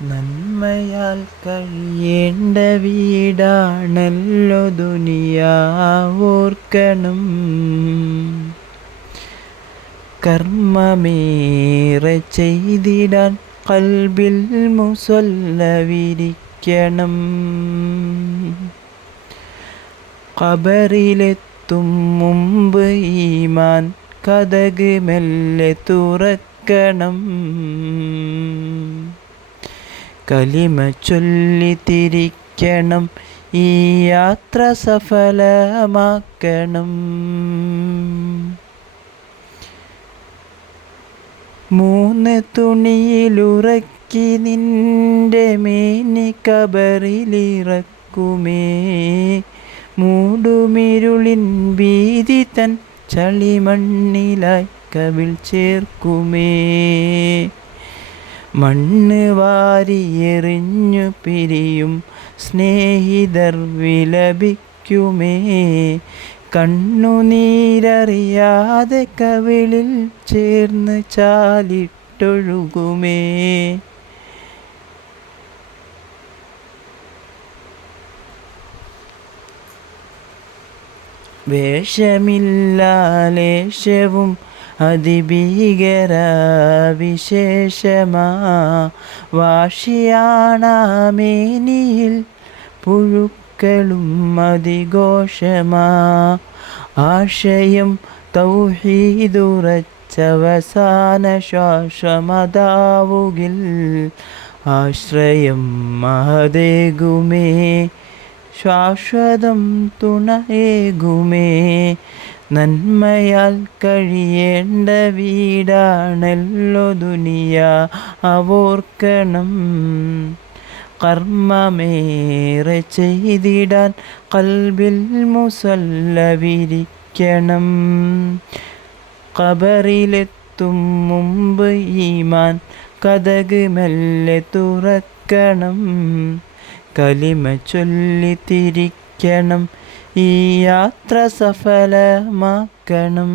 നന്മയാൽ കഴിയേണ്ട വീടാണല്ലോ ദുനിയാവോർക്കണം. കർമ്മമേറെ ചെയ്തിടാൻ ഖൽബിൽ മുസല്ല വിരിക്കണം. ഖബറിലെത്തും മുമ്പ് ഈമാൻ കതക് മെല്ലെ തുറക്കണം. കലിമ ചൊല്ലി തിരിക്കണം, ഈ യാത്ര സഫലമാക്കണം. മൂന്ന് തുണിയിലുറക്കി നിന്റെ മേനി കബറിലിറക്കുമേ. മൂടുമിരുളിൻ ഭീതി തൻ ചളിമണ്ണിലായി കവിൾ ചേർക്കുമേ. മണ്ണ് വാരിയെറിഞ്ഞു പിരിയും സ്നേഹിതർ വിലപിക്കുമേ. കണ്ണുനീരറിയാതെ കവിളിൽ ചേർന്ന് ചാലിട്ടൊഴുകുമേ. വേഷമില്ലാലേശവും അതിഭീകര വിശേഷമാ. വാശിയാണാമേനിയിൽ പുഴുക്കളും അതിഘോഷമാ. ആശയം തൗഹീദുറച്ചവസാന ശ്വാസമതാവുകിൽ ആശ്രയം മഹദേകുമേ. ശാശ്വതം തുണയേകുമേ. നന്മയാൽ കഴിയേണ്ട വീടാണല്ലോ ദുനിയാവോർക്കണം. കർമ്മമേറെ ചെയ്തിടാൻ ഖൽബിൽ മുസല്ല വിരിക്കണം. ഖബറിലെത്തും മുമ്പ് ഈമാൻ കതക് മെല്ലെ തുറക്കണം. കലിമ ചൊല്ലി തിരിക്കണം, ഈ യാത്ര സഫലമാക്കണം.